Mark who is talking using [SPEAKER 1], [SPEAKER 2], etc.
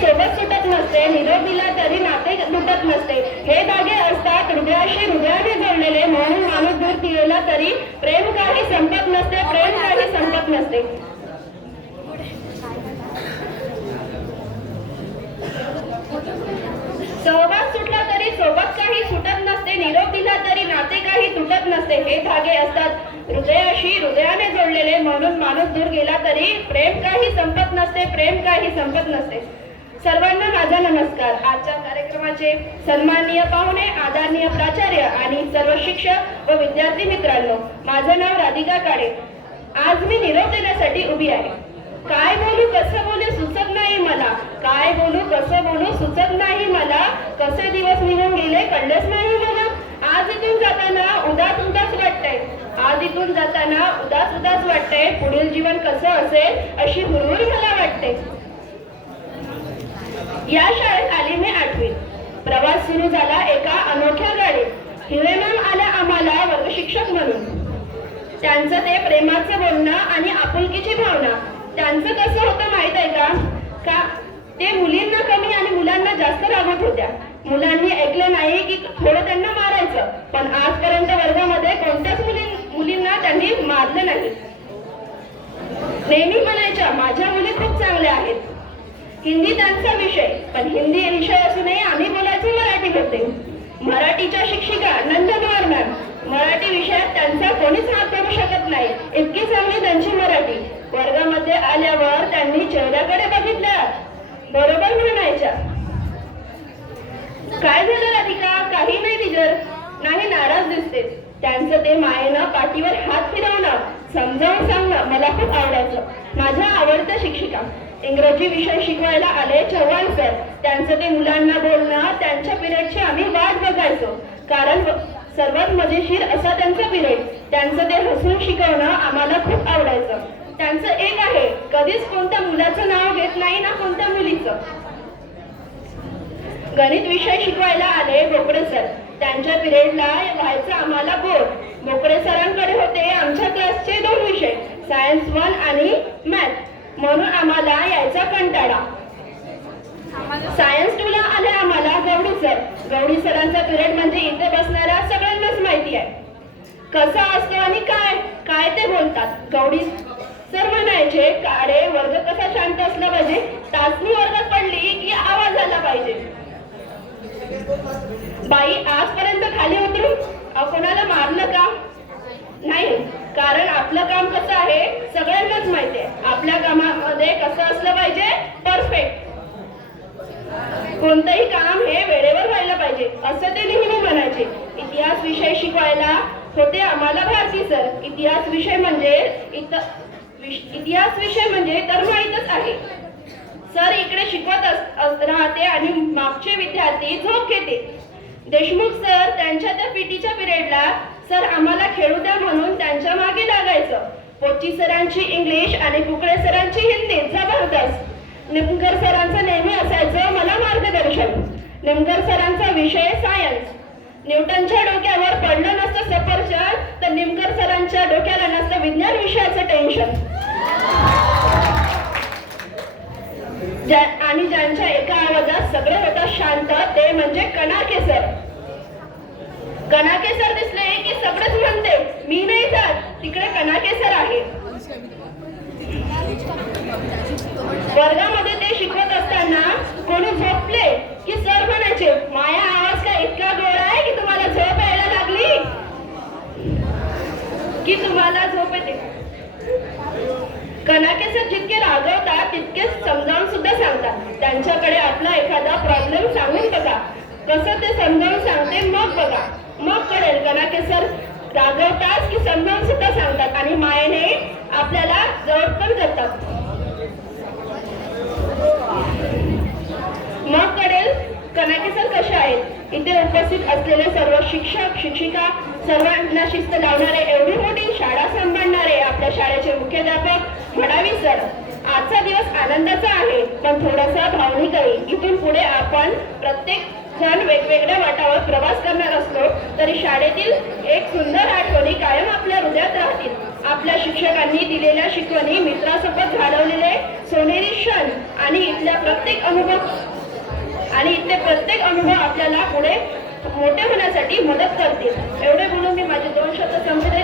[SPEAKER 1] सोबत सुटत नसते निरोप दिला तरी नाते तुटत नसते. हे धागे असतात हृदयाशी हृदयाने जोडलेले म्हणून माणूस दूर गेला तरी प्रेम काही संपत नसते प्रेम काही संपत नसते. सहवास सुटला तरी सोबत काही सुटत नसते निरोप दिला तरी नाते काही तुटत नसते. हे धागे असतात हृदयाशी हृदयाने जोडलेले म्हणून माणूस दूर गेला तरी प्रेम काही संपत नसते प्रेम काही संपत नसते. सर्वांना माझा नमस्कार. आजच्या कार्यक्रमाचे सन्माननीय पाहुणे आदरणीय प्राचार्य आणि सर्व शिक्षक व विद्यार्थी मित्रांनो माझं नाव राधिका काळे. आज मी निरोप देण्यासाठी उभी आहे. काय बोलू कसं बोलू सुचत नाही मला. काय बोलू कसं बोलू सुचत नाही मला. कसे दिवस निघून गेले कळलेच नाही मला. आज इथून जाताना उदास उदास वाटतंय. आज इथून जाताना उदास उदास वाटतंय. पुढील जीवन कसं असेल अशी हुरहुर मला वाटते. या शाळेत आली मी आठवीत. प्रवास सुरू झाला एका अनोख्या गाडीत. हिरे मॅम आल्या आम्हाला वर्ग शिक्षक म्हणून. त्यांचं ते प्रेमाचं बोलणं आणि आपुलकीची भावना त्यांचं कसं होतं माहीत आहे का? का ते मुलींना कमी आणि मुलांना जास्त रागवत होत्या. मुलांनी ऐकलं नाही की थोडं त्यांना मारायचं पण आजपर्यंत वर्गामध्ये कोणत्याच मुली मुलींना त्यांनी मारलं नाही. नेहमी म्हणायच्या माझ्या मुली खूप चांगल्या आहेत हिंदी त्यांचा विषय. पण हिंदी विषय असूनही आम्ही बोलायचे मराठी होते मराठीच्या शिक्षिका नंदनवार मॅम मराठी विषयात त्यांचा कोणीच हात करू शकत नाही. इतकी चांगली त्यांची मराठी. वर्गामध्ये आल्यावर त्यांनी चेहऱ्याकडे बघितल्या बरोबर म्हणायच्या. काय झालं राधिका? काही नाही टीचर नाही नाराज दिसते. त्यांचं ते मायेनं पाठीवर हात फिरवणं समजावून सांगणं मला खूप आवडायचं. माझ्या आवडत्या शिक्षिका. इंग्रजी विषय शिकवायला आले चव्हाण सर त्यांचं ते मुलांना बोलणं त्यांच्या पिरियडची आम्ही वाट बघायचो. कारण सर्वात मजेशीर असा त्यांचा पिरियड त्यांचं ते हसून शिकवणं आम्हाला खूप आवडायचं. त्यांचं एक आहे कधीच कोणत्या मुलाचं नाव घेत नाही ना कोणत्या मुलीचं. गणित विषय शिकवायला आले बोकडे सर त्यांच्या पिरियडला व्हायचं आम्हाला बोर. बोकडे सरांकडे होते आमच्या क्लासचे दोन विषय सायन्स वन आणि मॅथ म्हणून आम्हाला यायचा कंटाळा. सायन्स टू ला आले आम्हाला गवडी सर गवडी सरांचा पिरियड म्हणजे इथे बसणाऱ्या सगळ्यांनाच माहिती आहे. कसा असतो आणि काय? काय ते बोलतात. गवडी सर म्हणायचे काळे वर्ग कसा शांत असला पाहिजे? तासनी वर्गात पडली की आवाज आला पाहिजे. बाई आजपर्यंत खाली उतरून कोणाला मारलं का? नाही कारण आपलं काम कसं आहे सगळ्यांनाच माहिती आहे आपल्या कामामध्ये कसं असलं पाहिजे परफेक्ट कोणतंही काम हे वेळेवर व्हायला पाहिजे असं ते नेहमी म्हणायचे. इतिहास विषय शिकवायला होते आम्हाला भारती सर. इतिहास विषय म्हणजे इत विश- इतिहास विषय म्हणजे तर माहीतच आहे. सर इकडे शिकवत राहते आणि मागचे विद्यार्थी झोप घेते. देशमुख सर त्यांच्या त्या पीटीच्या पिरियडला सर आम्हाला खेळू द्या म्हणून त्यांच्या मागे लागायचं. पोची सरांची इंग्लिश आणि कुकडे सरांची हिंदी. जबरदस्त. निमकर सरांचं नेहमी असायचं मला मार्गदर्शन. निमकर सरांचा विषय सायन्स न्यूटनच्या डोक्यावर पडलं नसतं सफरचंद तर निमकर सरांच्या डोक्याला नसतं विज्ञान विषयाचं टेन्शन आणि ज्यांच्या एका आवाजात सगळे होतात शांत ते म्हणजे कणाके सर कणाके सर दिसले की सगळेच म्हणते. मी नाही जात तिकडे कणाके सर आहे वर्गामध्ये ते शिकवत असताना कोणी झोपले की सर म्हणायचे माया आवाज काय इतका गोड आहे की तुम्हाला झोप यायला लागली की तुम्हाला झोप येते कणाके सर जितके रागवतात तितकेच समजावून सुद्धा सांगतात त्यांच्याकडे आपला एखादा प्रॉब्लेम सांगून बघा. कसं ते समजावून सांगते मग बघा. मग कळेल कणाके सर रागवतात की समजावून सुद्धा सांगतात आणि मायेने आपल्याला जवळ पण करतात. मग कळेल कनाके सर कसे आहेत? इथे उपस्थित असलेले सर्व शिक्षक शिक्षिका सर्वांना शिस्त लावणारे एवढी मोठी शाळा सांभाळणारे आपल्या शाळेचे मुख्याध्यापक म्हणावी सर. आजचा दिवस आनंदाचा आहे पण थोडासा भावनिकही इथून पुढे आपण प्रत्येक जण वेगवेगळ्या वाटावर प्रवास करणार असलो तरी शाळेतील एक सुंदर आठवणी कायम आपल्या हृदयात राहतील. आपल्या शिक्षकांनी दिलेल्या शिकवणी मित्रासोबत घालवलेले सोनेरी क्षण आणि इथल्या प्रत्येक अनुभव आणि इथले प्रत्येक अनुभव आपल्याला पुढे मोठे होण्यासाठी मदत करतील. एवढे बोलून मी माझे दोन शब्द संपले